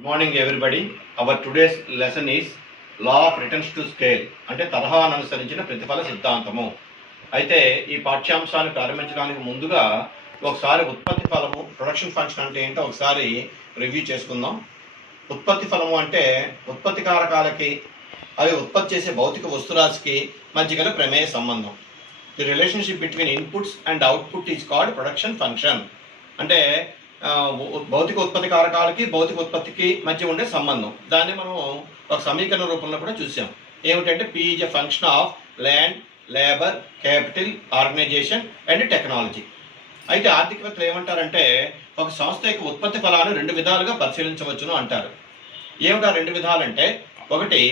Good morning everybody. Our today's lesson is law of returns to scale అంటే తరహాను అనుసరించిన ప్రతిఫల సిద్ధాంతము. అయితే ఈ పాఠ్యాంశాన్ని ప్రారంభించడానికి ముందుగా ఒకసారి ఉత్పత్తి ఫలము ప్రొడక్షన్ ఫంక్షన్ అంటే ఏంటో ఒకసారి రివ్యూ చేసుకుందాం. ఉత్పత్తి ఫలము అంటే ఉత్పత్తి కారకాలకి అవి ఉత్పత్తి చేసే భౌతిక వస్తురాశికి మధ్య గల ప్రమేయ సంబంధం. The relationship between inputs and output is called production function. అంటే భౌతిక ఉత్పత్తి కారకాలకి భౌతిక ఉత్పత్తికి మధ్య ఉండే సంబంధం. దాన్ని మనం ఒక సమీకరణ రూపంలో కూడా చూసాం. ఏమిటంటే P is a function of land, labour, capital, organisation and technology. అయితే ఆర్థికవేత్తలు ఏమంటారంటే ఒక సంస్థ యొక్క ఉత్పత్తి ఫలాన్ని రెండు విధాలుగా పరిశీలించవచ్చును అంటారు. ఏమిటా రెండు విధాలంటే, ఒకటి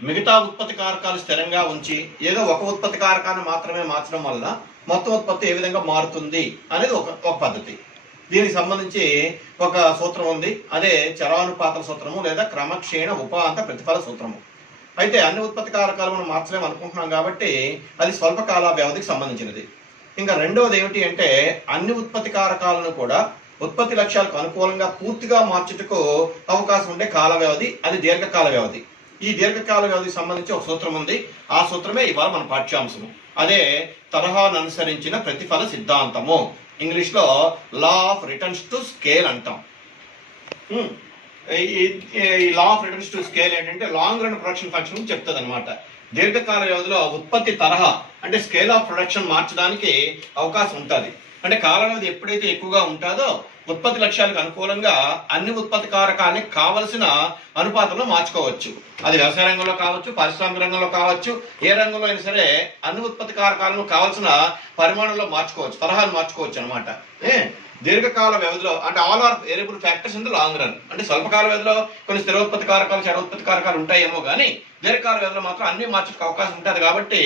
మిగతా ఉత్పత్తి కారకాలు స్థిరంగా ఉంచి ఏదో ఒక ఉత్పత్తి కారకాన్ని మాత్రమే మార్చడం వల్ల మొత్తం ఉత్పత్తి ఏ విధంగా మారుతుంది అనేది ఒక పద్ధతి. దీనికి సంబంధించి ఒక సూత్రం ఉంది, అదే చరానుపాత సూత్రము లేదా క్రమక్షీణ ఉపాంత ప్రతిఫల సూత్రము. అయితే అన్ని ఉత్పత్తి కారకాలు మనం మార్చలేము అనుకుంటున్నాం కాబట్టి అది స్వల్పకాల వ్యవధికి సంబంధించినది. ఇంకా రెండవది ఏమిటి అంటే అన్ని ఉత్పత్తి కారకాలను కూడా ఉత్పత్తి లక్ష్యాలకు అనుకూలంగా పూర్తిగా మార్చుటకు అవకాశం ఉండే కాల వ్యవధి, అది దీర్ఘకాల వ్యవధి. ఈ దీర్ఘకాల వ్యవధికి సంబంధించి ఒక సూత్రం ఉంది, ఆ సూత్రమే ఇవాళ మన పాఠ్యాంశము. అదే తరహాను అనుసరించిన ప్రతిఫల సిద్ధాంతము. ఇంగ్లీష్ లో లా ఆఫ్ రిటర్న్స్ టు స్కేల్ అంటాం. ఈ లా ఆఫ్ రిటర్న్స్ టు స్కేల్ ఏంటంటే లాంగ్ రన్ ప్రొడక్షన్ ఫంక్షన్ చెప్తుంది అనమాట. దీర్ఘకాల వ్యవధిలో ఉత్పత్తి తరహా అంటే స్కేల్ ఆఫ్ ప్రొడక్షన్ మార్చడానికి అవకాశం ఉంటుంది. అంటే కాల వ్యవధి ఎప్పుడైతే ఎక్కువగా ఉంటుందో ఉత్పత్తి లక్ష్యాలకు అనుకూలంగా అన్ని ఉత్పత్తి కారకాన్ని కావలసిన అనుపాతంలో మార్చుకోవచ్చు. అది వ్యవసాయ రంగంలో కావచ్చు, పారిశ్రామిక రంగంలో కావచ్చు, ఏ రంగంలో అయినా సరే అన్ని ఉత్పత్తి కారకాలను కావలసిన పరిమాణంలో మార్చుకోవచ్చు, తరహాను మార్చుకోవచ్చు అనమాట. దీర్ఘకాల వ్యవధిలో అంటే all are variable factors in the long run. అంటే స్వల్పకాల వ్యవధిలో కొన్ని స్థిర ఉత్పత్తి కారకాలు, చర ఉత్పత్తి కారకాలు ఉంటాయేమో కానీ దీర్ఘకాల వ్యవధిలో మాత్రం అన్ని మార్చడానికి అవకాశం ఉంటుంది కాబట్టి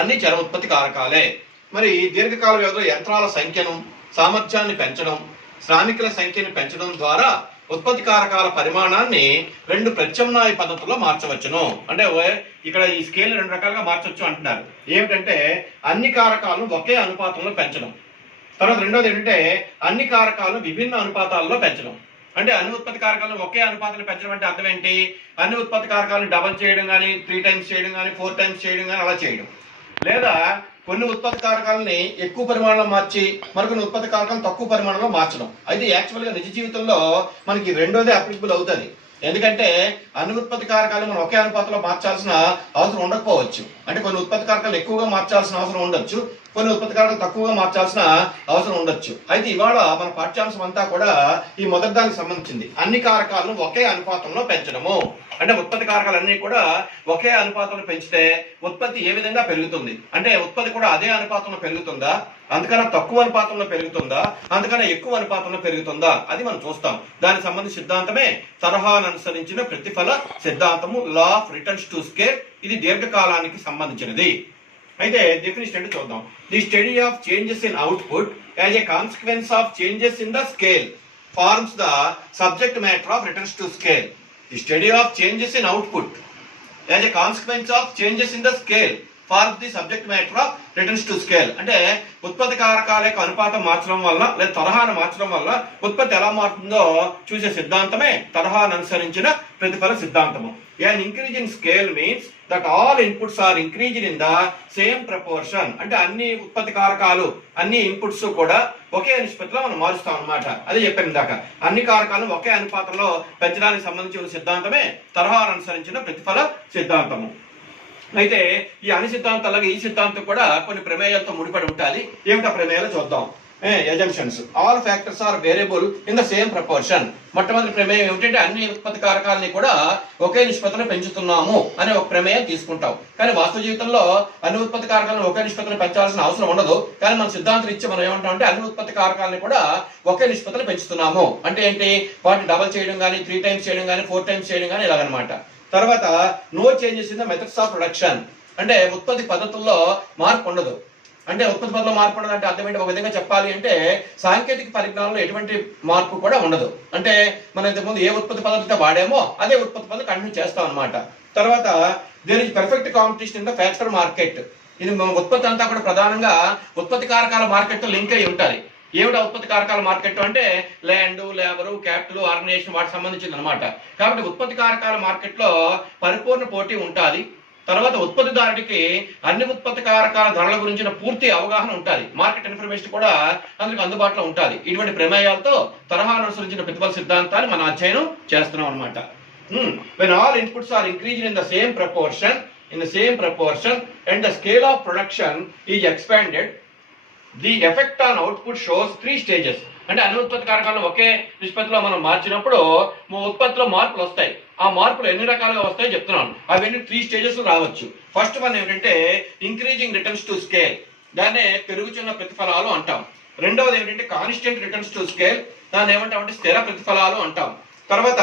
అన్ని చర ఉత్పత్తి కారకాలే. మరి దీర్ఘకాల వ్యవధిలో యంత్రాల సంఖ్యను, సామర్థ్యాన్ని పెంచడం, శ్రామికుల సంఖ్యను పెంచడం ద్వారా ఉత్పత్తి కారకాల పరిమాణాన్ని రెండు ప్రత్యామ్నాయ పద్ధతుల్లో మార్చవచ్చును. అంటే ఇక్కడ ఈ స్కేల్ రెండు రకాలుగా మార్చవచ్చు అంటున్నారు. ఏమిటంటే అన్ని కారకాలను ఒకే అనుపాతంలో పెంచడం, తర్వాత రెండోది ఏంటంటే అన్ని కారకాలను విభిన్న అనుపాతాల్లో పెంచడం. అంటే అన్ని ఉత్పత్తి కారకాలను ఒకే అనుపాతంలో పెంచడం అంటే అర్థం ఏంటి? అన్ని ఉత్పత్తి కారకాలను డబల్ చేయడం కానీ, 3 times చేయడం కానీ, 4 times చేయడం కానీ అలా చేయడం. లేదా కొన్ని ఉత్పత్తి కారకాలని ఎక్కువ పరిమాణంలో మార్చి మరికొన్ని ఉత్పత్తి కారకాలను తక్కువ పరిమాణంలో మార్చడం. అయితే యాక్చువల్గా నిజ జీవితంలో మనకి రెండోదే అప్లికబుల్ అవుతుంది. ఎందుకంటే అన్ని ఉత్పత్తి కారకాలను మనం ఒకే అనుపాతంలో మార్చాల్సిన అవసరం ఉండకపోవచ్చు. అంటే కొన్ని ఉత్పత్తి కారకాలను ఎక్కువగా మార్చాల్సిన అవసరం ఉండొచ్చు, కొన్ని ఉత్పత్తి కారకాలు తక్కువగా మార్చాల్సిన అవసరం ఉండొచ్చు. అయితే ఇవాళ మన పాఠ్యాంశం అంతా కూడా ఈ మొదటి దానికి సంబంధించింది. అన్ని కారకాలను ఒకే అనుపాతంలో పెంచడము. అంటే ఉత్పత్తి కారకాలన్నీ కూడా ఒకే అనుపాతంలో పెంచితే ఉత్పత్తి ఏ విధంగా పెరుగుతుంది? అంటే ఉత్పత్తి కూడా అదే అనుపాతంలో పెరుగుతుందా, అందుకన్నా తక్కువ అనుపాతంలో పెరుగుతుందా, అందుకన్నా ఎక్కువ అనుపాతంలో పెరుగుతుందా, అది మనం చూస్తాం. దానికి సంబంధించిన సిద్ధాంతమే తరహాను అనుసరించిన ప్రతిఫల సిద్ధాంతము, law of returns to scale. ఇది దీర్ఘకాలానికి సంబంధించినది. అయితే డెఫినిషన్ అంటే చూద్దాం. The study of changes in output as a consequence of changes in the scale forms the subject matter of returns to scale. The study of changes in output as a consequence of changes in the scale forms the subject matter of returns to scale. అంటే ఉత్పత్తి కారకాల యొక్క అనుపాతం మార్చడం వల్ల లేదా తరహాను మార్చడం వల్ల ఉత్పత్తి ఎలా మారుతుందో చూసే సిద్ధాంతమే తరహాను అనుసరించిన ప్రతిఫల సిద్ధాంతము. An increase in scale means that all inputs are increased in the same proportion. అంటే అన్ని ఉత్పత్తి కారకాలు, అన్ని ఇన్పుట్స్ కూడా ఒకే నిష్పత్తిలో మనం మారుస్తాం అనమాట. అదే చెప్పాను ఇందాక, అన్ని కారకాలను ఒకే అనుపాతంలో పెంచడానికి సంబంధించిన సిద్ధాంతమే తరహాను అనుసరించిన ప్రతిఫల సిద్ధాంతము. అయితే ఈ అన్ని సిద్ధాంతాలుగా ఈ సిద్ధాంతం కూడా కొన్ని ప్రమేయాలతో ముడిపడి ఉండాలి. ఏమిటా ప్రమేయాలు చూద్దాం. Assumptions. All factors are variable in the same proportion. మొట్టమొదటి ప్రమేయం ఏమిటంటే అన్ని ఉత్పత్తి కారకాలని కూడా ఒకే నిష్పత్తిలో పెంచుతున్నాము అనే ఒక ప్రమేయం తీసుకుంటాం. కానీ వాస్తవ జీవితంలో అన్ని ఉత్పత్తి కారకాలను ఒకే నిష్పత్తిలో పెంచాల్సిన అవసరం ఉండదు. కానీ మన సిద్ధాంతం ఇచ్చి మనం ఏమంటాం అంటే అన్ని ఉత్పత్తి కారకాలని కూడా ఒకే నిష్పత్తిలో పెంచుతున్నాము అంటే ఏంటి? వాటిని డబల్ చేయడం కానీ, 3 times చేయడం కానీ, 4 times చేయడం కానీ ఇలాగనమాట. తర్వాత no changes in the methods of production. అంటే ఉత్పత్తి పద్ధతుల్లో మార్పు ఉండదు. అంటే ఉత్పత్తి పద్ధతిలో మార్పు ఉండదు అంటే అర్థం ఏంటి? ఒక విధంగా చెప్పాలి అంటే సాంకేతిక పరిజ్ఞానంలో ఎటువంటి మార్పు కూడా ఉండదు. అంటే మనం ఇంతకుముందు ఏ ఉత్పత్తి పద్ధతితో వాడామో అదే ఉత్పత్తి పద్ధతి కంటిన్యూ చేస్తాం అనమాట. తర్వాత there is perfect competition in the factor market. ఇది ఉత్పత్తి అంతా కూడా ప్రధానంగా ఉత్పత్తి కారకాల మార్కెట్ తో లింక్ అయి ఉంటుంది. ఏమిటి ఉత్పత్తి కారకాల మార్కెట్ అంటే ల్యాండ్, లేబరు, క్యాపిటల్, ఆర్గనైజేషన్ వాటికి సంబంధించింది అనమాట. కాబట్టి ఉత్పత్తి కారకాల మార్కెట్ లో పరిపూర్ణ పోటీ ఉంటుంది. తర్వాత ఉత్పత్తిదారుడికి అన్ని ఉత్పత్తి కారకాల ధరల గురించిన పూర్తి అవగాహన ఉంటుంది. మార్కెట్ ఇన్ఫర్మేషన్ కూడా అందుకు అందుబాటులో ఉంటుంది. ఇటువంటి ప్రమేయాలతో తరహా అనుసరించిన ప్రతిఫల సిద్ధాంతాన్ని మనం అధ్యయనం చేస్తున్నాం అనమాట. When all inputs are increasing in the same proportion and the scale of production is expanded, the effect on output shows 3 stages. అంటే అన్ని ఉత్పత్తి కారకాలను ఒకే నిష్పత్తిలో మనం మార్చినప్పుడు ఉత్పత్తిలో మార్పులు వస్తాయి. ఆ మార్పులు ఎన్ని రకాలుగా వస్తాయో చెప్తున్నాను. అవన్నీ 3 స్టేజెస్ రావచ్చు. ఫస్ట్ వన్ ఏంటంటే ఇంక్రీజింగ్ రిటర్న్స్ టు స్కేల్, దాన్నే పెరుగుతున్న ప్రతిఫలాలు అంటాం. రెండవది ఏంటంటే కాన్స్టెంట్ రిటర్న్స్ టు స్కేల్, దాన్ని ఏమంటామంటే స్థిర ప్రతిఫలాలు అంటాం. తర్వాత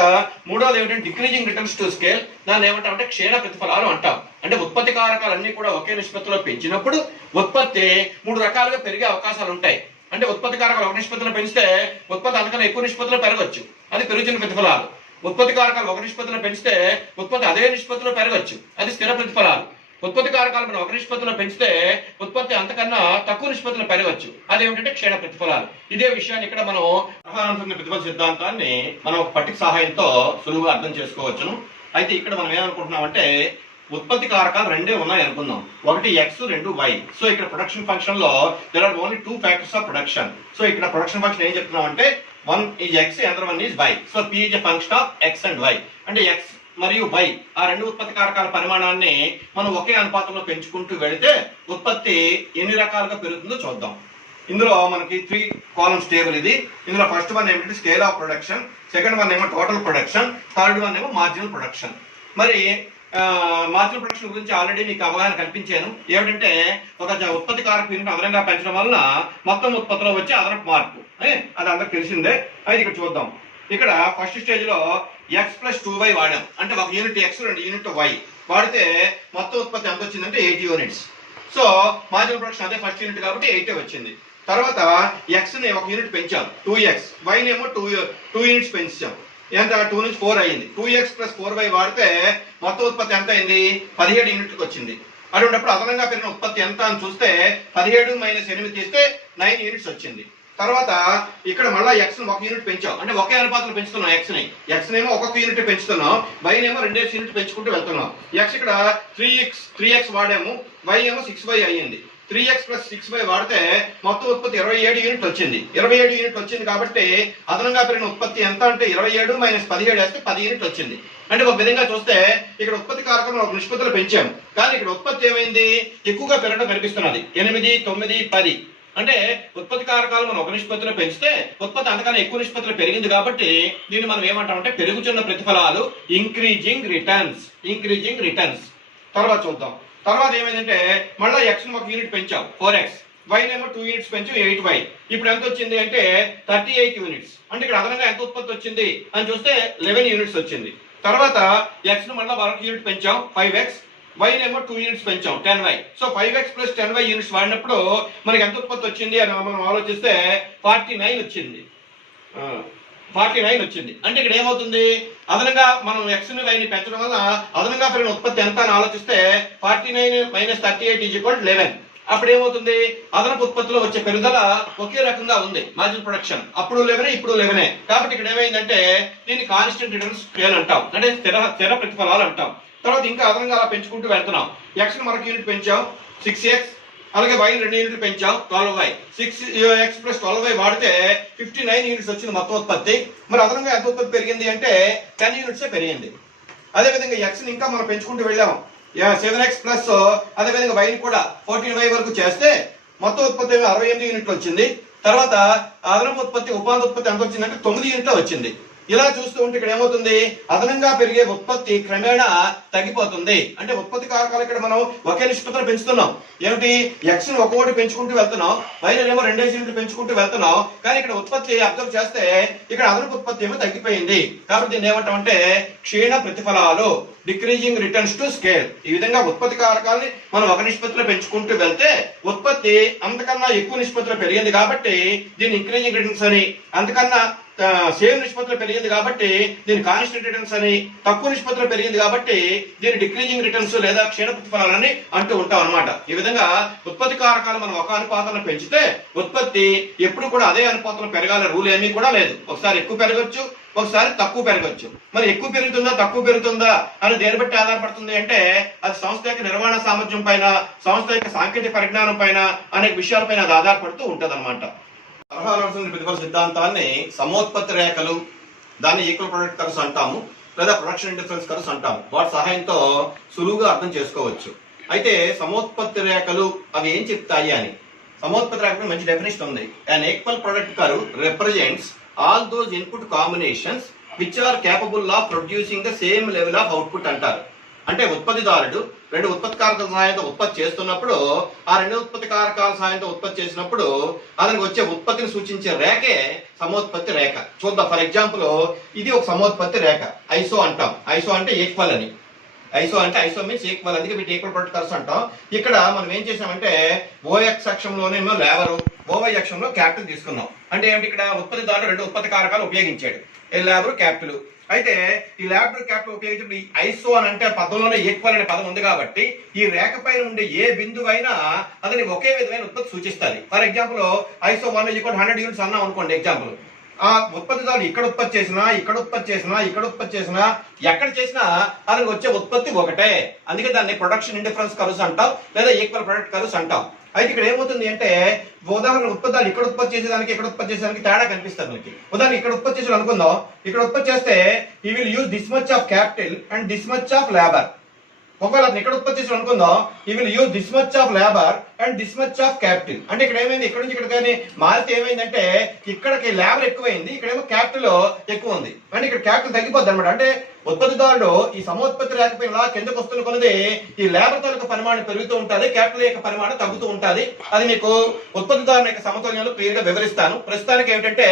మూడవది ఏమిటంటే డిక్రీజింగ్ రిటర్న్స్ టు స్కేల్, దాన్ని ఏమంటామంటే క్షీణ ప్రతిఫలాలు అంటాం. అంటే ఉత్పత్తి కారకాలన్నీ కూడా ఒకే నిష్పత్తిలో పెంచినప్పుడు ఉత్పత్తి 3 రకాలుగా పెరిగే అవకాశాలు ఉంటాయి. అంటే ఉత్పత్తి కారకాలు ఒక నిష్పత్తిలో పెంచితే ఉత్పత్తి అంతకన్నా ఎక్కువ నిష్పత్తిలో పెరగచ్చు, అది పెరుగుతున్న ప్రతిఫలాలు. ఉత్పత్తి కారకాలు ఒక నిష్పత్తిలో పెంచితే ఉత్పత్తి అదే నిష్పత్తిలో పెరగచ్చు, అది స్థిర ప్రతిఫలాలు. ఉత్పత్తి కారకాలు మనం ఒక నిష్పత్తిలో పెంచితే ఉత్పత్తి అంతకన్నా తక్కువ నిష్పత్తిలో పెరగచ్చు, అదేమిటంటే క్షీణ ప్రతిఫలాలు. ఇదే విషయాన్ని ఇక్కడ మనం ప్రతిఫల సిద్ధాంతాన్ని మనం ఒక పట్టిక సహాయంతో సులువుగా అర్థం చేసుకోవచ్చును. అయితే ఇక్కడ మనం ఏమనుకుంటున్నామంటే ఉత్పత్తి కారకాలు రెండే ఉన్నాయి అనుకుందాం, ఒకటి ఎక్స్, రెండు వై. సో ఇక్కడ ప్రొడక్షన్ ఫంక్షన్ లో there are only 2 factors of production. So ఇక్కడ ప్రొడక్షన్ ఫంక్షన్ ఏం చెప్తున్నాం అంటే 1 is x, another 1 is y. So p is a function of x and y. అంటే x మరియు y ఆ రెండు ఉత్పత్తి కారకాల పరిమాణాన్ని మనం ఒకే అనుపాతంలో పెంచుకుంటూ వెళితే ఉత్పత్తి ఎన్ని రకాలుగా పెరుగుతుందో చూద్దాం. ఇందులో మనకి 3 కాలమ్స్ టేబుల్ ఇది. ఇందులో ఫస్ట్ వన్ ఏమిటి scale of production, second one ఏమో టోటల్ ప్రొడక్షన్, థర్డ్ వన్ ఏమో మార్జినల్ ప్రొడక్షన్. మరి మార్జినల్ ప్రొడక్షన్ గురించి ఆల్రెడీ మీకు అవగాహన కల్పించాను. ఏమిటంటే ఒక ఉత్పత్తి కారక యూనిట్ అదనంగా పెంచడం వలన మొత్తం ఉత్పత్తిలో వచ్చే అదనపు మార్పు, అది అందరికి తెలిసిందే. అయితే ఇక్కడ చూద్దాం. ఇక్కడ ఫస్ట్ స్టేజ్ లో ఎక్స్ ప్లస్ 2y వాడాం. అంటే ఒక యూనిట్ ఎక్స్, 2 యూనిట్ వై వాడితే మొత్తం ఉత్పత్తి ఎంత వచ్చిందంటే 8 యూనిట్స్. సో మార్జినల్ ప్రొడక్షన్ అదే ఫస్ట్ యూనిట్ కాబట్టి 8 వచ్చింది. తర్వాత ఎక్స్ ని ఒక యూనిట్ పెంచాం 2x, వై నేమో 2 యూనిట్స్ పెంచాం. ఎంత 2 నుంచి 4 అయింది. 2x ప్లస్ 4y వాడితే మొత్తం ఉత్పత్తి ఎంత అయింది 17 యూనిట్లకు వచ్చింది. అటువంటిప్పుడు అదనంగా పెరిగిన ఉత్పత్తి ఎంత అని చూస్తే 17 మైనస్ 8 తీస్తే 9 యూనిట్స్ వచ్చింది. తర్వాత ఇక్కడ మళ్ళీ ఎక్స్ ని 1 యూనిట్ పెంచాం. అంటే ఒకే అనుపాతంలో పెంచుతున్నాం. ఎక్స్ నేమో ఒక్కొక్క యూనిట్ పెంచుతున్నాం, వై నేమో 2 యూనిట్ పెంచుకుంటూ వెళ్తున్నాం. ఎక్స్ ఇక్కడ 3x వాడాము, వై ఏమో 6y అయ్యింది. 3x ప్లస్ 6y వాడితే మొత్తం ఉత్పత్తి 27 యూనిట్లు వచ్చింది. 27 యూనిట్లు వచ్చింది కాబట్టి అదనంగా పెరిగిన ఉత్పత్తి ఎంత అంటే 27 మైనస్ 17 వేస్తే 10 యూనిట్లు వచ్చింది. అంటే ఒక విధంగా చూస్తే ఇక్కడ ఉత్పత్తి కారకం ఒక నిష్పత్తిలో పెంచాము, కానీ ఇక్కడ ఉత్పత్తి ఏమైంది ఎక్కువగా పెరగడం కనిపిస్తున్నది. 8, 9, 10 అంటే ఉత్పత్తి కారకాలు మనం ఒక నిష్పత్తిలో పెంచితే ఉత్పత్తి అంతకన్నా ఎక్కువ నిష్పత్తిలో పెరిగింది కాబట్టి దీన్ని మనం ఏమంటామంటే పెరుగుతున్న ప్రతిఫలాలు, ఇంక్రీజింగ్ రిటర్న్స్. తర్వాత చూద్దాం. తర్వాత ఏమైందంటే మళ్ళీ ఎక్స్ 1 యూనిట్ పెంచాం 4x, వై నేమో 2 యూనిట్స్ పెంచాం 8y. ఇప్పుడు ఎంత వచ్చింది అంటే 38 యూనిట్స్. అంటే ఇక్కడ అదనంగా ఎంత ఉత్పత్తి వచ్చింది అని చూస్తే 11 యూనిట్స్ వచ్చింది. తర్వాత ఎక్స్ ను మళ్ళీ 1 యూనిట్ పెంచాం 5x, వై నేమో 2 యూనిట్స్ పెంచాం 10y. So 5x plus 10y units వాడినప్పుడు మనకి ఎంత ఉత్పత్తి వచ్చింది అని మనం ఆలోచిస్తే 49 వచ్చింది. 49 వచ్చింది. అంటే ఇక్కడ ఏమవుతుంది అదనంగా మనం ఎక్స్ ని వైని పెంచడం వల్ల అదనంగా పెరిగిన ఉత్పత్తి ఎంత అని ఆలోచిస్తే 49 మైనస్ 38 ఈజ్ ఈక్వల్ 11. అప్పుడు ఏమవుతుంది అదనపు ఉత్పత్తిలో వచ్చే పెరుగుదల ఒకే రకంగా ఉంది. మార్జినల్ ప్రొడక్షన్ అప్పుడు 11 ఇప్పుడు 11. కాబట్టి ఇక్కడ ఏమైందంటే దీన్ని కాన్స్టెంట్ రిటర్న్స్ స్కేల్ అంటాం, అంటే స్థిర ప్రతిఫలాలు అంటాం. తర్వాత ఇంకా అదనంగా అలా పెంచుకుంటూ వెళ్తున్నాం. ఎక్స్ ని 1 యూనిట్ పెంచాం 6x, అలాగే వై 2 యూనిట్లు పెంచాం 12y. 6x ప్లస్ 12y వాడితే 59 యూనిట్స్ వచ్చింది మొత్తం ఉత్పత్తి. మరి అదనంగా ఎంత ఉత్పత్తి పెరిగింది అంటే 10 యూనిట్సే పెరిగింది. అదేవిధంగా ఎక్స్ ని ఇంకా మనం పెంచుకుంటూ వెళ్ళాం 7x ప్లస్ అదేవిధంగా వైని కూడా 14y వరకు చేస్తే మొత్తం ఉత్పత్తి 68 యూనిట్లు వచ్చింది. తర్వాత అదనపు ఉత్పత్తి ఉపాధి ఉత్పత్తి ఎంత వచ్చిందంటే 9 యూనిట్లు వచ్చింది. ఇలా చూస్తూ ఉంటే ఇక్కడ ఏమవుతుంది అదనంగా పెరిగే ఉత్పత్తి క్రమేణా తగ్గిపోతుంది. అంటే ఉత్పత్తి కారకాలు ఇక్కడ మనం ఒకే నిష్పత్తిలో పెంచుతున్నాం. ఏమిటి ఎక్స్ ను ఒక్కొక్కటి పెంచుకుంటూ వెళ్తున్నాం, వైనేమో 2 యూనిట్లు పెంచుకుంటూ వెళ్తున్నాం. కానీ ఇక్కడ ఉత్పత్తి అబ్జర్వ్ చేస్తే ఇక్కడ అదనపు ఉత్పత్తి ఏమో తగ్గిపోయింది. కాబట్టి దీన్ని ఏమంటామంటే క్షీణ ప్రతిఫలాలు, డిక్రీజింగ్ రిటర్న్స్ టు స్కేల్. ఈ విధంగా ఉత్పత్తి కారకాలని మనం ఒక నిష్పత్తిలో పెంచుకుంటూ వెళ్తే ఉత్పత్తి అంతకన్నా ఎక్కువ నిష్పత్తిలో పెరిగింది కాబట్టి దీన్ని ఇంక్రీజింగ్ రిటర్న్స్ అని, అంతకన్నా సేమ్ నిష్పత్తిలో పెరిగింది కాబట్టి దీని కాన్స్టెంట్ రిటర్న్స్ అని, తక్కువ నిష్పత్తిలో పెరిగింది కాబట్టి దీని డిక్రీజింగ్ రిటర్న్స్ లేదా క్షీణ ప్రతిఫలాలని అంటూ ఉంటాం అనమాట. ఈ విధంగా ఉత్పత్తి కారకాలు మనం ఒక అనుపాతంలో పెంచితే ఉత్పత్తి ఎప్పుడు కూడా అదే అనుపాతంలో పెరగాల రూల్ ఏమీ కూడా లేదు. ఒకసారి ఎక్కువ పెరగచ్చు, ఒకసారి తక్కువ పెరగచ్చు. మరి ఎక్కువ పెరుగుతుందా తక్కువ పెరుగుతుందా అని దేని బట్టి ఆధారపడుతుంది అంటే అది సంస్థ యొక్క నిర్వహణ సామర్థ్యం పైన, సంస్థ యొక్క సాంకేతిక పరిజ్ఞానం పైన, అనేక విషయాలపైన అది ఆధారపడుతూ ఉంటది అనమాట. ప్రతిఫల సిద్ధాంతాన్ని సమోత్పత్తి రేఖలు, దాన్ని ఈక్వల్ ప్రొడక్ట్ కర్వ్స్ అంటాము, లేదా ప్రొడక్షన్ డిఫరెన్స్ కర్వ్స్ అంటాము. వాటి సహాయంతో సులువుగా అర్థం చేసుకోవచ్చు. అయితే సమోత్పత్తి రేఖలు అవి ఏం చెప్తాయి అని, సమోత్పత్తి రేఖకు మంచి డెఫినేషన్ ఉంది. an equal product curve represents all those input combinations which are capable of producing the same level of output అంటారు. అంటే ఉత్పత్తిదారుడు రెండు ఉత్పత్తి కారకాల సహాయంతో ఉత్పత్తి చేస్తున్నప్పుడు, ఆ రెండు ఉత్పత్తి కారకాల సహాయంతో ఉత్పత్తి చేసినప్పుడు అతనికి వచ్చే ఉత్పత్తిని సూచించే రేఖే సమోత్పత్తి రేఖ. చూద్దాం. ఫర్ ఎగ్జాంపుల్ ఇది ఒక సమోత్పత్తి రేఖ, ఐసో అంటాం. ఐసో అంటే ఈక్వల్ అని, ఐసో అంటే ఐసో మీన్స్ ఈక్వల్, అందుకే వీటి ఈక్వల్ ప్రొడక్ట్ కర్వ్స్ అంటాం. ఇక్కడ మనం ఏం చేసామంటే ఓఎక్స్ అక్షంలోనేమో లేబరు, ఓవై అక్షంలో క్యాపిటల్ తీసుకున్నాం. అంటే ఏమిటి, ఇక్కడ ఉత్పత్తిదారుడు రెండు ఉత్పత్తి కారకాలు ఉపయోగించాడు, లేబరు క్యాపిటల్. అయితే ఈ ల్యాబర్ క్యాపిటల్ ఉపయోగించి ఈ ఐసో అని అంటే పదంలోనే ఈక్వల్ అనే పదం ఉంది కాబట్టి ఈ రేఖ పైన ఉండే ఏ బిందువు అయినా అతని ఒకే విధమైన ఉత్పత్తి సూచిస్తుంది. ఫర్ ఎగ్జాంపుల్ ఐసో 1 = 100 యూనిట్స్ అన్నాం అనుకోండి ఎగ్జాంపుల్. ఆ ఉత్పత్తిదారులు ఇక్కడ ఉత్పత్తి చేసినా, ఇక్కడ ఉత్పత్తి చేసినా, ఇక్కడ ఉత్పత్తి చేసినా, ఎక్కడ చేసినా అతనికి వచ్చే ఉత్పత్తి ఒకటే. అందుకే దాన్ని ప్రొడక్షన్ ఇండిఫరెన్స్ కర్వ్స్ అంటాం, లేదా ఈక్వల్ ప్రొడక్ట్ కర్వ్స్ అంటాం. అయితే ఇక్కడ ఏమవుతుంది అంటే ఉదాహరణ ఉత్పత్తులు ఇక్కడ ఉత్పత్తి చేసేదానికి ఇక్కడ ఉత్పత్తి చేసేదానికి తేడా కనిపిస్తుంది మనకి. ఉదాహరణ ఇక్కడ ఉత్పత్తి చేసి అనుకుందాం, ఇక్కడ ఉత్పత్తి చేస్తే ఈ will use this much of capital and this much of labour. ఒకవేళ అతను ఇక్కడ ఉత్పత్తి చేసి అనుకుందాం, ఈ will use this much of labour and this much of capital. అంటే ఇక్కడ ఏమైంది, ఇక్కడ నుంచి ఇక్కడ కానీ మారితే ఏమైందంటే ఇక్కడికి లేబర్ ఎక్కువైంది, ఇక్కడేమో క్యాపిటల్ ఎక్కువ ఉంది. అంటే ఇక్కడ క్యాపిటల్ తగ్గిపోద్ది అనమాట. అంటే ఉత్పత్తిదారుడు ఈ సమోత్పత్తి రేఖపైన కిందకు వస్తున్న కొలది ఈ లేబర్ తాలూకు పరిమాణం పెరుగుతూ ఉంటుంది, క్యాపిటల్ యొక్క పరిమాణం తగ్గుతూ ఉంటుంది. అది మీకు ఉత్పత్తిదారుని యొక్క సమతుల్యంలో క్లియర్ గా వివరిస్తాను. ప్రస్తుతానికి ఏమిటంటే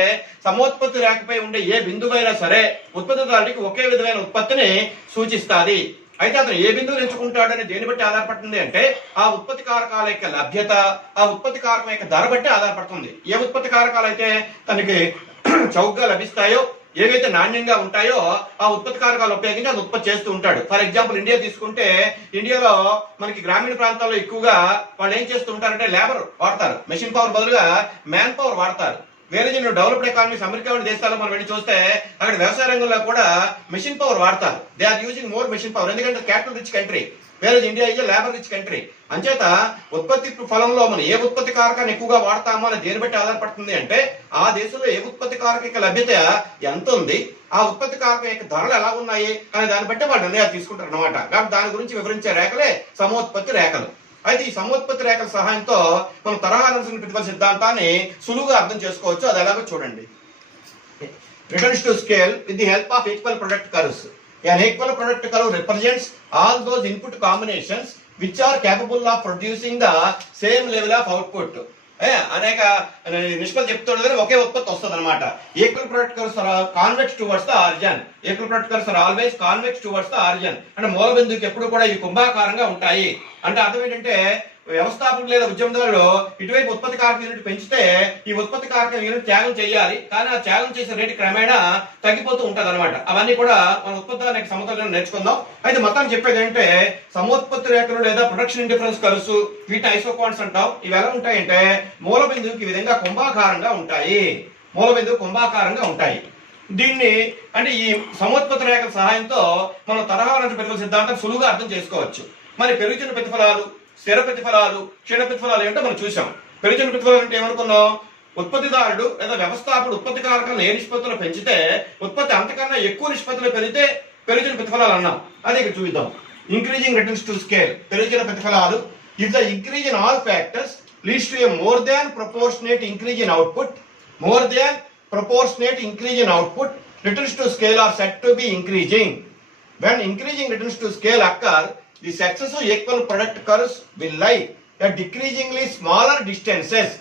సమోత్పత్తి రేఖపై ఉండే ఏ బిందువైనా సరే ఉత్పత్తిదారుడికి ఒకే విధమైన ఉత్పత్తిని సూచిస్తుంది. అయితే అతను ఏ బిందువులు ఎంచుకుంటాడని దేని బట్టి ఆధారపడుతుంది అంటే ఆ ఉత్పత్తి కారకాల యొక్క లభ్యత, ఆ ఉత్పత్తి కారకం యొక్క ధర బట్టి ఆధారపడుతుంది. ఏ ఉత్పత్తి కారకాలు అయితే తనకి చౌకగా లభిస్తాయో, ఏవైతే నాణ్యంగా ఉంటాయో ఆ ఉత్పత్తి కారకాలు ఉపయోగించి అది ఉత్పత్తి చేస్తూ ఉంటాడు. ఫర్ ఎగ్జాంపుల్ ఇండియా తీసుకుంటే ఇండియాలో మనకి గ్రామీణ ప్రాంతాల్లో ఎక్కువగా వాళ్ళు ఏం చేస్తూ ఉంటారంటే లేబర్ వాడతారు, మెషిన్ పవర్ బదులుగా మ్యాన్ పవర్ వాడతారు. వేరే డెవలప్డ్ ఎకానమీస్ అమెరికా వంటి దేశాల్లో మనం వెళ్ళి చూస్తే అక్కడ వ్యవసాయ రంగంలో కూడా మెషిన్ పవర్ వాడతారు. They are using more machine power, ఎందుకంటే క్యాపిటల్ రిచ్ కంట్రీ, వేరే India is labour rich country. అంచేత ఉత్పత్తి ఫలంలో మనం ఏ ఉత్పత్తి కారకాన్ని ఎక్కువగా వాడతామో అని దేని బట్టి ఆధారపడుతుంది అంటే ఆ దేశంలో ఏ ఉత్పత్తి కారక యొక్క లభ్యత ఎంత ఉంది, ఆ ఉత్పత్తి కారకం యొక్క ధరలు ఎలా ఉన్నాయి అనే దాన్ని బట్టి వాళ్ళు నిర్ణయాలు తీసుకుంటారు అనమాట. కాబట్టి దాని గురించి వివరించే రేఖలే సమోత్పత్తి రేఖలు. అయితే ఈ సమోత్పత్తి రేఖల సహాయంతో మనం తరహానుసరణ ప్రతిఫల సిద్ధాంతాన్ని సులువుగా అర్థం చేసుకోవచ్చు. అది ఎలాగో చూడండి. Returns to scale with the help of equal product curves. An equal product curve represents all those input combinations which are capable of producing the same level of output. అనేక నిష్పత్తి చెప్తుండే ఒకే ఉత్పత్తి వస్తుంది అనమాట. Equal product curves are convex towards the origin. Equal product curves are always convex towards the origin. అంటే మూల బిందువుకి ఎప్పుడు కూడా ఇవి కుంభాకారంగా ఉంటాయి. అంటే అర్థం ఏంటంటే వ్యవస్థాపకుడు లేదా ఉద్యమదారుడు ఇటువైపు ఉత్పత్తి కారక యూనిట్ పెంచితే ఈ ఉత్పత్తి కారక యూనిట్ త్యాగం చేయాలి, కానీ ఆ త్యాగం చేసే రేటు క్రమేణా తగ్గిపోతూ ఉంటది అనమాట. అవన్నీ కూడా మన ఉత్పత్తి సమతుల్యం నేర్చుకుందాం. అయితే మొత్తం చెప్పేది ఏంటంటే సమోత్పత్తి రేఖలు లేదా ప్రొడక్షన్ ఇండిఫరెన్స్ కర్వ్స్, వీటిని ఐసోక్వాంట్స్ అంటాం. ఇవి ఎలా ఉంటాయంటే మూల బిందువుకి ఈ విధంగా కుంభాకారంగా ఉంటాయి, మూల బిందువు కుంభాకారంగా ఉంటాయి. దీన్ని అంటే ఈ సమోత్పత్తి రేఖల సహాయంతో మనం తరహానుసరణ ప్రతిఫల సిద్ధాంతం సులువుగా అర్థం చేసుకోవచ్చు. మరి పెరుగుతున్న ప్రతిఫలాలు, స్థిర ప్రతిఫలాలు, క్షీణ ప్రతిఫలాలు ఏంటో మనం చూసాం. పెరుగుతున్న ప్రతిఫలాలు అంటే ఏమనుకున్నాం, ఉత్పత్తిదారుడు లేదా వ్యవస్థాపకుడు ఉత్పత్తి కారకాలను ఏ నిష్పత్తిలో పెంచితే ఉత్పత్తి అంతకన్నా ఎక్కువ నిష్పత్తిలో పెరిగితే పెరుగుతున్న ప్రతిఫలాలు అన్నాం. అదే ఇక్కడ చూద్దాం. ఇంక్రీజింగ్ రిటర్న్స్ టు స్కేల్, పెరుగుతున్న ప్రతిఫలాలు. If the increase in all factors leads to a more than proportionate increase in output, more than proportionate increase in output, returns to scale are said to be increasing. When increasing returns to scale occur, the successive equal product curves will lie at decreasingly smaller distances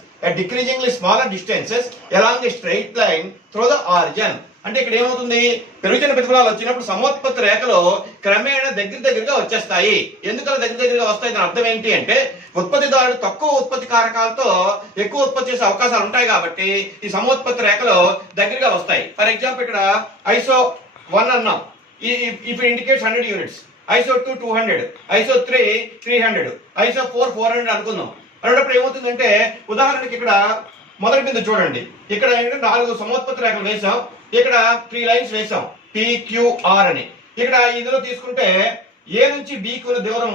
along a straight line through the origin. అంటే ఇక్కడ ఏమవుతుంది, పెరుగుతున్న ప్రతిఫలాలు వచ్చినప్పుడు సమోత్పత్తి రేఖలో క్రమేణా దగ్గరగా వచ్చేస్తాయి. ఎందుకలా దగ్గరగా వస్తాయి, దాని అర్థం ఏంటి అంటే ఉత్పత్తిదారుడు తక్కువ ఉత్పత్తి కారకాలతో ఎక్కువ ఉత్పత్తి చేసే అవకాశాలు ఉంటాయి కాబట్టి ఈ సమోత్పత్తి రేఖలో దగ్గరగా వస్తాయి. ఫర్ ఎగ్జాంపుల్ ఇక్కడ ISO 1 అన్నాం, if indicates 100 units, ISO 2 200, ISO 3 300, ISO 4 400 అనుకుందాం. అనేటప్పుడు ఏమవుతుందంటే ఉదాహరణకి ఇక్కడ మొదటి బిందు చూడండి, ఇక్కడ 4 సమోత్పత్తి రేఖలు వేసాం, ఇక్కడ 3 లైన్స్ వేసాం PQR అని. ఇక్కడ ఇందులో తీసుకుంటే A నుంచి B కు ఉన్న దూరం,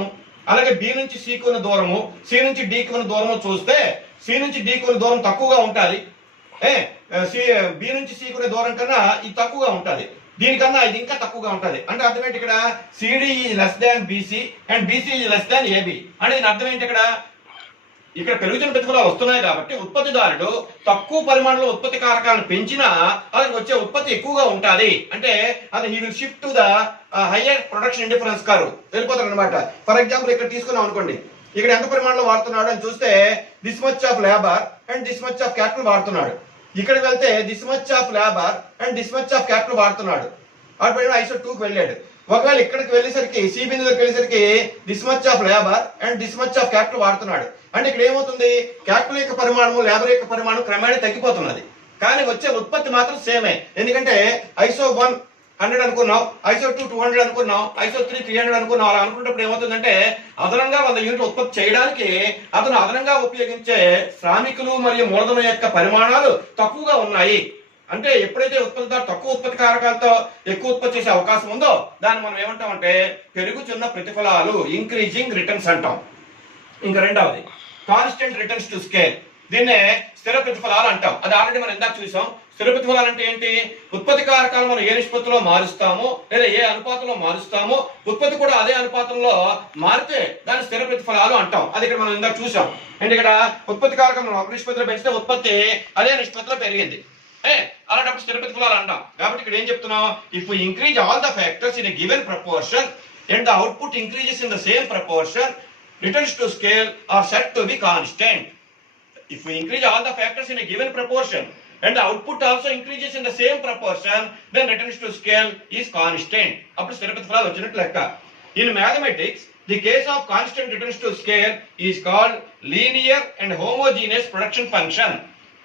అలాగే B నుంచి C కు ఉన్న దూరము, C నుంచి D కు ఉన్న దూరము చూస్తే C నుంచి D కు ఉన్న దూరం తక్కువగా ఉంటుంది. B నుంచి C కు ఉన్న దూరం కన్నా ఇది తక్కువగా ఉంటుంది, దీనికన్నా ఇది ఇంకా తక్కువగా ఉంటుంది. అంటే అర్థం ఏంటి, ఇక్కడ CD is less than BC and BC is less than AB. అంటే దీని అర్థం ఏంటి, ఇక్కడ పెరుగుతున్న ప్రతిఫలాలు వస్తున్నాయి కాబట్టి ఉత్పత్తిదారుడు తక్కువ పరిమాణంలో ఉత్పత్తి కారకాలను పెంచినా అతనికి వచ్చే ఉత్పత్తి ఎక్కువగా ఉంటుంది. అంటే అది he will shift to the higher production difference curve వెళ్ళిపోతారు అనమాట. ఫర్ ఎగ్జాంపుల్ ఇక్కడ తీసుకున్నాం అనుకోండి, ఇక్కడ ఎంత పరిమాణంలో వాడుతున్నాడు అని చూస్తే this much of labour and this much of capital వాడుతున్నాడు. ఇక్కడ వెళ్తే this much of labour and this much of capital వాడుతున్నాడు. అటు ISO 2కి వెళ్ళాడు. ఒకవేళ ఇక్కడికి వెళ్ళేసరికి C బిందువుకి వెళ్ళేసరికి this much of labour and this much of capital వాడుతున్నాడు. అంటే ఇక్కడ ఏమవుతుంది, క్యాపిటల్ యొక్క పరిమాణము లేబర్ యొక్క పరిమాణం క్రమేణా తగ్గిపోతున్నది, కానీ వచ్చే ఉత్పత్తి మాత్రం సేమే. ఎందుకంటే ISO 1 100 అనుకున్నాం, ISO 2 200 అనుకున్నాం, ISO 3 300 అనుకున్నాం. అలా అనుకున్నప్పుడు ఏమవుతుందంటే అదనంగా 100 యూనిట్ ఉత్పత్తి చేయడానికి అతను అదనంగా ఉపయోగించే శ్రామికులు మరియు మూలధనం యొక్క పరిమాణాలు తక్కువగా ఉన్నాయి. అంటే ఎప్పుడైతే ఉత్పత్తిదారు తక్కువ ఉత్పత్తి కారకాలతో ఎక్కువ ఉత్పత్తి చేసే అవకాశం ఉందో దాన్ని మనం ఏమంటామంటే పెరుగుతున్న ప్రతిఫలాలు, ఇంక్రీజింగ్ రిటర్న్స్ అంటాం. ఇంకా రెండవది కాన్స్టెంట్ రిటర్న్స్ టు స్కేల్, దీన్నే స్థిర ప్రతిఫలాలు అంటాం. అది ఆల్రెడీ మనం ఇందాక చూసాం. స్థిర ప్రతిఫలాలు అంటే ఏంటి, ఉత్పత్తి కారకాలు మనం ఏ నిష్పత్తిలో మారుస్తామో లేదా ఏ అనుపాతంలో మారుస్తామో ఉత్పత్తి కూడా అదే అనుపాతంలో మారితే దాన్ని స్థిర ప్రతిఫలాలు అంటాం. అది ఇక్కడ మనం ఇందాక చూసాం. అంటే ఇక్కడ ఉత్పత్తి కారకం మనం ఒక నిష్పత్తిలో పెంచితే ఉత్పత్తి అదే నిష్పత్తిలో పెరిగింది, అలాంటప్పుడు స్థిర ప్రతిఫలాలు అంటాం. కాబట్టి ఇక్కడ ఏం చెప్తున్నాం, if we increase all the factors in a given proportion and the output increases in the same proportion, returns to scale are said to be constant. If we increase all the factors in a given proportion and the output also increases in the same proportion, then returns to scale is constant. అప్పుడు స్థిర ప్రతిఫలాలు వచ్చినట్టు లెక్క. In mathematics, the case of constant returns to scale is called linear and homogeneous production function.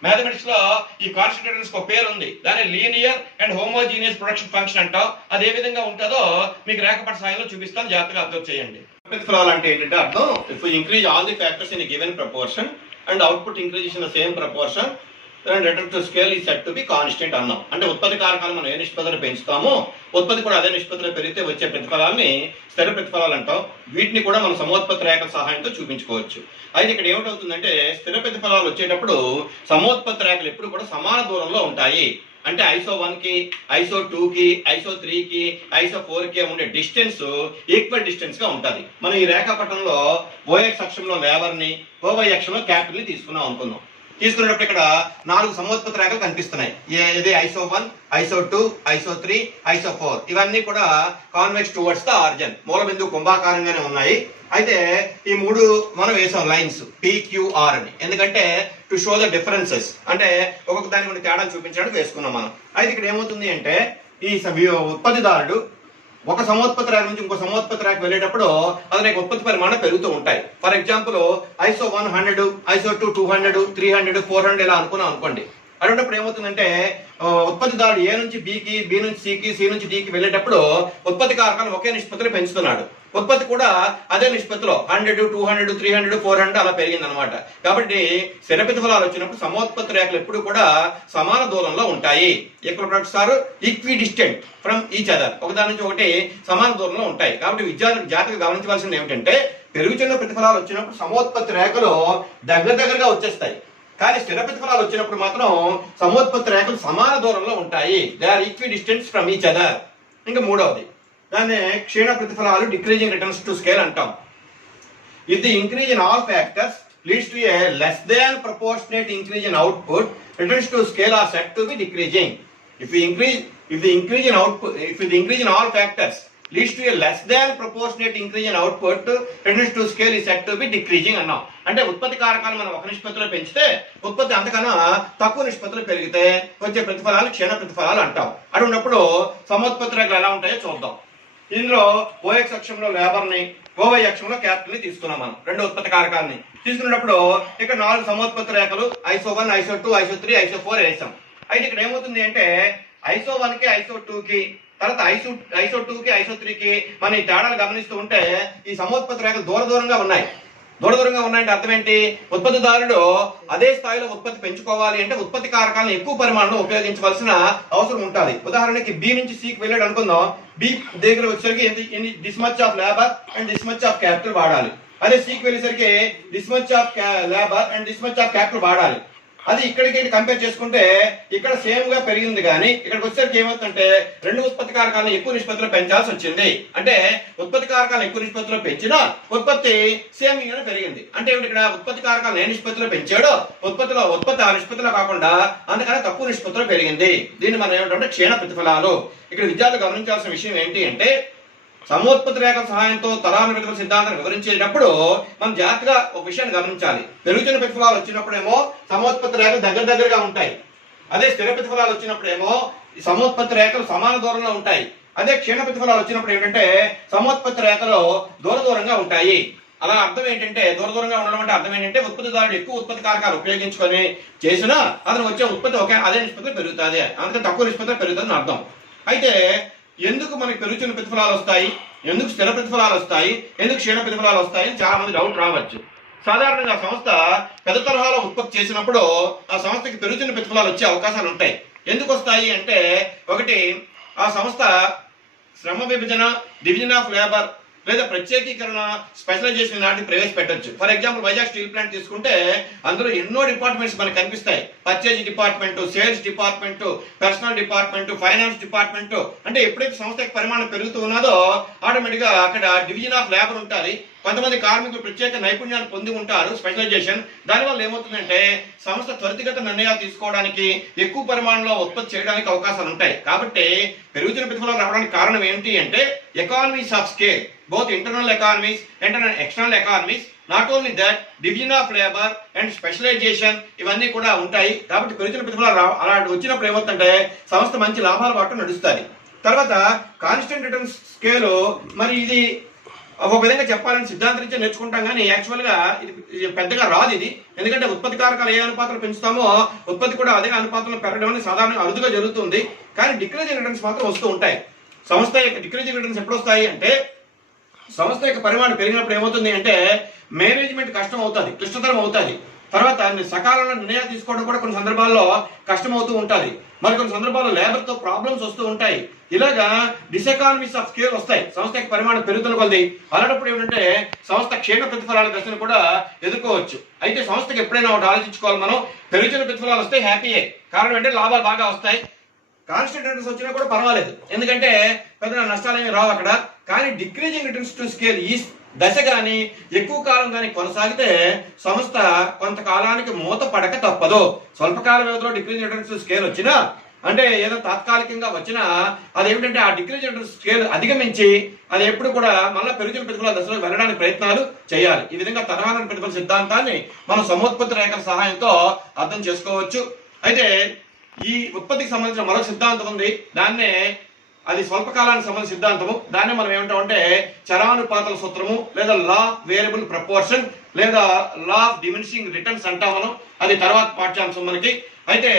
Mathematics లో ఈ constant returns ఒక పేరు ఉంది, దాన్ని linear and homogeneous production function అంటాం. అది ఏ విధంగా ఉంటుందో మీకు రేఖపట సాయంలో చూపిస్తాను, జాగ్రత్తగా అర్థం చేయండి. ప్రతిఫలాలు అంటే ఏంటంటే అర్థం, if you increase all the factors in a given proportion and output increases in the same proportion then return to scale is said to be constant అన్నాం. అంటే ఉత్పత్తి కారకాలు మనం ఏ నిష్పత్తిలో పెంచుతామో ఉత్పత్తి కూడా అదే నిష్పత్తిలో పెరిగితే వచ్చే ప్రతిఫలాల్ని స్థిర ప్రతిఫలాలు అంటాం. వీటిని కూడా మనం సమోత్పత్తి రేఖల సహాయంతో చూపించుకోవచ్చు. అయితే ఇక్కడ ఏమిటవుతుందంటే స్థిర ప్రతిఫలాలు వచ్చేటప్పుడు సమోత్పత్తి రేఖలు ఎప్పుడు కూడా సమాన దూరంలో ఉంటాయి. అంటే ISO 1కి, ISO 2కి, ISO 3కి, ISO 4కి ఉండే డిస్టెన్స్ ఈక్వల్ డిస్టెన్స్ గా ఉంటుంది. మనం ఈ రేఖాపటంలో OX అక్షంలో లేబర్ ని, OY అక్షంలో క్యాపిటల్ ని తీసుకున్నాం అనుకుందాం. తీసుకునేటప్పుడు ఇక్కడ 4 సమోత్పత్తి రేఖలు కనిపిస్తున్నాయి. ఇది ISO 1, ISO 2, ISO 3, ISO 4. ఇవన్నీ కూడా కాన్వెక్స్ టువర్డ్స్ ద ఆరిజిన్, మూల బిందువు కుంభాకారంగానే ఉన్నాయి. అయితే ఈ 3 మనం వేసాం లైన్స్ PQR అని, ఎందుకంటే టు షో ద డిఫరెన్సెస్, అంటే ఒక్కొక్క దాని గురించి తేడాలు చూపించడానికి వేసుకున్నాం మనం. అయితే ఇక్కడ ఏమవుతుంది అంటే ఈ ఉత్పత్తిదారుడు ఒక సమోత్పత్తి రేఖ నుంచి ఇంకో సమోత్పత్తి రేఖ వెళ్ళేటప్పుడు అతని ఉత్పత్తి పరిమాణం పెరుగుతూ ఉంటాయి. ఫర్ ఎగ్జాంపుల్ ISO 100, ISO 2 200, 300, 400 ఇలా అనుకోండి. అటువంటిప్పుడు ఏమవుతుందంటే ఉత్పత్తిదారుడు A నుంచి Bకి, B నుంచి Cకి, C నుంచి Dకి వెళ్ళేటప్పుడు ఉత్పత్తి కారకాలను ఒకే నిష్పత్తిలో పెంచుతున్నాడు. ఉత్పత్తి కూడా అదే నిష్పత్తిలో 100, 200, 300, 400 అలా పెరిగింది అనమాట. కాబట్టి స్థిర ప్రతిఫలాలు వచ్చినప్పుడు సమోత్పత్తి రేఖలు ఎప్పుడు కూడా సమాన దూరంలో ఉంటాయి. Equal products are equidistant from each other, ఒకదాని నుంచి ఒకటి సమాన దూరంలో ఉంటాయి. కాబట్టి విద్యార్థులకు జాగ్రత్తగా గమనించవలసింది ఏమిటంటే పెరుగుతున్న ప్రతిఫలాలు వచ్చినప్పుడు సమోత్పత్తి రేఖలు దగ్గరగా వచ్చేస్తాయి, కానీ స్థిర ప్రతిఫలాలు వచ్చినప్పుడు మాత్రం సమోత్పత్తి రేఖలు సమాన దూరంలో ఉంటాయి. They are equidistance from each other. ఇంకా మూడవది దాన్ని క్షీణ ప్రతిఫలాలు, డిక్రీజింగ్ రిటర్న్స్ టు స్కేల్ అంటాం. If the increase in all factors leads to a less than proportionate increase in output, returns to scale are said to be decreasing. If the increase in output, if the increase in all factors leads to a less than proportionate increase in output, reduced to scale is said to be decreasing అన్నాం. అంటే ఉత్పత్తి కారకాలు మనం ఒక నిష్పత్తిలో పెంచితే ఉత్పత్తి అంతకన్నా తక్కువ నిష్పత్తిలో పెరిగితే వచ్చే ప్రతిఫలాలు క్షీణ ప్రతిఫలాలు అంటాం. అటువంటిప్పుడు సమోత్పత్తి రేఖలు ఎలా ఉంటాయో చూద్దాం. ఇందులో ఓఎక్స్ అక్షంలో లేబర్ ని, ఓవై అక్షంలో క్యాపిటల్ ని తీసుకున్నాం మనం, రెండు ఉత్పత్తి కారకాలని తీసుకున్నప్పుడు ఇక్కడ 4 సమోత్పత్తి రేఖలు ఐసో 1, ఐసో 2, ఐసో 3, ఐసో 4 వేసాం. అయితే ఇక్కడ ఏమవుతుంది అంటే ఐసో 1 కి, ఐసో 2 కి, తర్వాత ఐసో 2 కి, ఐసో 3 కి మనం ఈ తేడాలు గమనిస్తూ ఉంటే ఈ సమోత్పత్తి రేఖలు దూరంగా ఉన్నాయి. దూరంగా ఉన్నాయంటే అర్థం ఏంటి? ఉత్పత్తిదారుడు అదే స్థాయిలో ఉత్పత్తి పెంచుకోవాలి అంటే ఉత్పత్తి కారకాలను ఎక్కువ పరిమాణంలో ఉపయోగించవలసిన అవసరం ఉంటుంది. ఉదాహరణకి బి నుంచి సికి వెళ్ళాడు అనుకుందాం. బి దగ్గర వచ్చేసరికి this much of labour and this much of capital వాడాలి. అదే సికి వెళ్ళేసరికి this much of labour and this much of capital వాడాలి. అది ఇక్కడికి కంపేర్ చేసుకుంటే ఇక్కడ సేమ్ గా పెరిగింది, కానీ ఇక్కడికి వచ్చేసరికి ఏమవుతుందంటే రెండు ఉత్పత్తి కారకాలను ఎక్కువ నిష్పత్తిలో పెంచాల్సి వచ్చింది. అంటే ఉత్పత్తి కారకాలను ఎక్కువ నిష్పత్తిలో పెంచినా ఉత్పత్తి సేమ్ గా పెరిగింది. అంటే ఇక్కడ ఉత్పత్తి కారకాలను ఏ నిష్పత్తిలో పెంచాడో ఉత్పత్తి ఆ నిష్పత్తిలో కాకుండా అందుకనే తక్కువ నిష్పత్తిలో పెరిగింది. దీన్ని మనం ఏమిటంటే క్షీణ ప్రతిఫలాలు. ఇక్కడ విద్యార్థులు గమనించాల్సిన విషయం ఏంటి అంటే సమోత్పత్తి రేఖల సహాయంతో తరాల ప్రతిఫల సిద్ధాంతాన్ని వివరించేటప్పుడు మనం జాగ్రత్తగా ఒక విషయాన్ని గమనించాలి. పెరుగుతున్న ప్రతిఫలాలు వచ్చినప్పుడేమో సమోత్పత్తి రేఖలు దగ్గరగా ఉంటాయి. అదే స్థిర ప్రతిఫలాలు వచ్చినప్పుడేమో సమోత్పత్తి రేఖలు సమాన దూరంలో ఉంటాయి. అదే క్షీణ ప్రతిఫలాలు వచ్చినప్పుడు ఏంటంటే సమోత్పత్తి రేఖలు దూరంగా ఉంటాయి. అలా అర్థం ఏంటంటే దూరంగా ఉండడం అంటే అర్థం ఏంటంటే ఉత్పత్తిదారుడు ఎక్కువ ఉత్పత్తి కారకాలు ఉపయోగించుకొని చేసినా అతను వచ్చే ఉత్పత్తి అదే నిష్పత్తిలో పెరుగుతుంది, అందుకని తక్కువ నిష్పత్తిలో పెరుగుతుందని అర్థం. అయితే ఎందుకు మనకి పెరుగుతున్న ప్రతిఫలాలు వస్తాయి, ఎందుకు స్థిర ప్రతిఫలాలు వస్తాయి, ఎందుకు క్షీణ ప్రతిఫలాలు వస్తాయి చాలా మంది డౌట్ రావచ్చు. సాధారణంగా సంస్థ పెద్ద తరహాలో ఉత్పత్తి చేసినప్పుడు ఆ సంస్థకి పెరుగుతున్న ప్రతిఫలాలు వచ్చే అవకాశాలు ఉంటాయి. ఎందుకు వస్తాయి అంటే ఒకటి ఆ సంస్థ శ్రమ విభజన, డివిజన్ ఆఫ్ లేబర్ లేదా ప్రత్యేకీకరణ, స్పెషలైజేషన్ లాంటివి ప్రవేశపెట్టచ్చు. For example Vizag steel plant తీసుకుంటే అందులో ఎన్నో డిపార్ట్మెంట్స్ మనకు కనిపిస్తాయి. Purchase department, sales department, personnel department, finance department. అంటే ఎప్పుడైతే సంస్థ పరిమాణం పెరుగుతూ ఉన్నదో ఆటోమేటిక్ గా అక్కడ డివిజన్ ఆఫ్ లేబర్ ఉంటుంది. కొంతమంది కార్మికులు ప్రత్యేక నైపుణ్యాన్ని పొంది ఉంటారు, స్పెషలైజేషన్. దానివల్ల ఏమవుతుందంటే సంస్థ త్వరితగత నిర్ణయాలు తీసుకోవడానికి, ఎక్కువ పరిమాణంలో ఉత్పత్తి చేయడానికి అవకాశాలు ఉంటాయి. కాబట్టి పెరుగుతున్న ప్రతిఫలాలు రావడానికి కారణం ఏంటి అంటే economies of scale, both internal economies and external economies. Not only that division of labour and specialisation ఇవన్నీ కూడా ఉంటాయి. కాబట్టి పెరుగుతున్న ప్రతిఫలాలు అలాంటి వచ్చినప్పుడు ఏమవుతుందంటే సంస్థ మంచి లాభాల బాట నడుస్తుంది. తర్వాత కాన్స్టెంట్ రిటర్న్ స్కేల్, మరి ఇది ఒక విధంగా చెప్పాలని సిద్ధాంతం నుంచి నేర్చుకుంటాం, కానీ యాక్చువల్ గా ఇది పెద్దగా రాదు ఇది. ఎందుకంటే ఉత్పత్తి కారకాలు ఏ అనుపాతంలో పెంచుతామో ఉత్పత్తి కూడా అదే అనుపాతంలో పెరగడం అనేది సాధారణంగా అరుదుగా జరుగుతుంది. కానీ డిక్రీజింగ్ రిటర్న్స్ మాత్రం వస్తూ ఉంటాయి. సంస్థ యొక్క డిక్రీజింగ్ రిటర్న్స్ ఎప్పుడు వస్తాయి అంటే సంస్థ యొక్క పరిమాణం పెరిగినప్పుడు ఏమవుతుంది అంటే మేనేజ్మెంట్ కష్టం అవుతుంది, క్లిష్టతరం అవుతుంది. తర్వాత సకాలంలో నిర్ణయాలు తీసుకోవడం కూడా కొన్ని సందర్భాల్లో కష్టం అవుతూ ఉంటుంది. మరికొన్ని సందర్భాల్లో లేబర్ తో ప్రాబ్లమ్స్ వస్తూ ఉంటాయి. ఇలాగా డిసెకానమీస్ ఆఫ్ స్కేల్ వస్తాయి సంస్థ యొక్క పరిమాణం పెరుగుతున్న కొద్ది. అలాంటప్పుడు ఏమిటంటే సంస్థ క్షీణ ప్రతిఫలాల దశను కూడా ఎదుర్కోవచ్చు. అయితే సంస్థకి ఎప్పుడైనా ఒకటి ఆలోచించుకోవాలి మనం, పెరుగుతున్న ప్రతిఫలాలు వస్తే హ్యాపీయే, కారణం అంటే లాభాలు బాగా వస్తాయి. కాన్స్టెంట్ రిటర్న్స్ వచ్చినా కూడా పర్వాలేదు, ఎందుకంటే పెద్ద నష్టాలు ఏమి రావు అక్కడ. కానీ డిక్రీజింగ్ రిటర్న్స్ టు స్కేల్ ఈ దశ కానీ ఎక్కువ కాలం కానీ కొనసాగితే సంస్థ కొంతకాలానికి మూత పడక తప్పదు. స్వల్పకాల వ్యవధిలో డిక్రీజింగ్ రిటర్న్స్ టు స్కేల్ వచ్చినా, అంటే ఏదో తాత్కాలికంగా వచ్చినా అదేమిటంటే ఆ డిక్రీజింగ్ రిటర్న్స్ స్కేల్ అధిగమించి అది ఎప్పుడు కూడా మళ్ళీ పెరుగుతున్న ప్రతిఫల దశలో వెళ్ళడానికి ప్రయత్నాలు చేయాలి. ఈ విధంగా తరహాల ప్రతిఫల సిద్ధాంతాన్ని మనం సమోత్పత్తి రేఖల సహాయంతో అర్థం చేసుకోవచ్చు. అయితే ఈ ఉత్పత్తికి సంబంధించిన మరొక సిద్ధాంతం ఉంది, దాన్నే అది స్వల్పకాలానికి సంబంధించిన సిద్ధాంతము. దాన్ని మనం ఏమంటామంటే చరానుపాతల సూత్రము లేదా లా ఆఫ్ వేరియబుల్ ప్రపోర్షన్ లేదా లా ఆఫ్ డిమినిషింగ్ రిటర్న్స్ అంటాం మనం. అది తర్వాత పాఠ్యాంశం మనకి. అయితే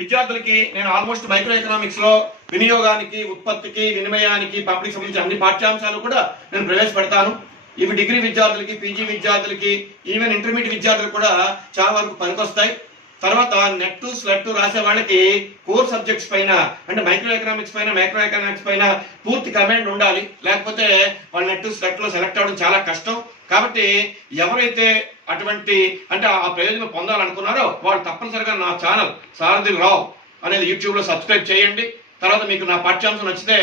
విద్యార్థులకి నేను ఆల్మోస్ట్ మైక్రో ఎకనామిక్స్ లో వినియోగానికి, ఉత్పత్తికి, వినిమయానికి, పంపిణీకి సంబంధించిన అన్ని పాఠ్యాంశాలు కూడా నేను ప్రవేశపెడతాను. ఇవి డిగ్రీ విద్యార్థులకి, పీజీ విద్యార్థులకి, ఈవెన్ ఇంటర్మీడియట్ విద్యార్థులకు కూడా చాలా వరకు పనికొస్తాయి. తర్వాత నెట్ స్లెట్ రాసే వాళ్ళకి కోర్ సబ్జెక్ట్స్ పైన అంటే మైక్రో ఎకనామిక్స్ పైన, మైక్రో ఎకనామిక్స్ పైన పూర్తి కమాండ్ ఉండాలి. లేకపోతే వాళ్ళు నెట్ స్లెట్ లో సెలెక్ట్ అవ్వడం చాలా కష్టం. కాబట్టి ఎవరైతే అటువంటి అంటే ఆ ప్రయోజనం పొందాలనుకున్నారో వాళ్ళు తప్పనిసరిగా నా ఛానల్ సారథి రావ్ అనేది యూట్యూబ్ లో సబ్స్క్రైబ్ చేయండి. తర్వాత మీకు నా పాఠ్యాంశం నచ్చితే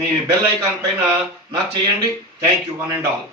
మీ బెల్ ఐకాన్ పైన నాకు చేయండి. Thank you one and all.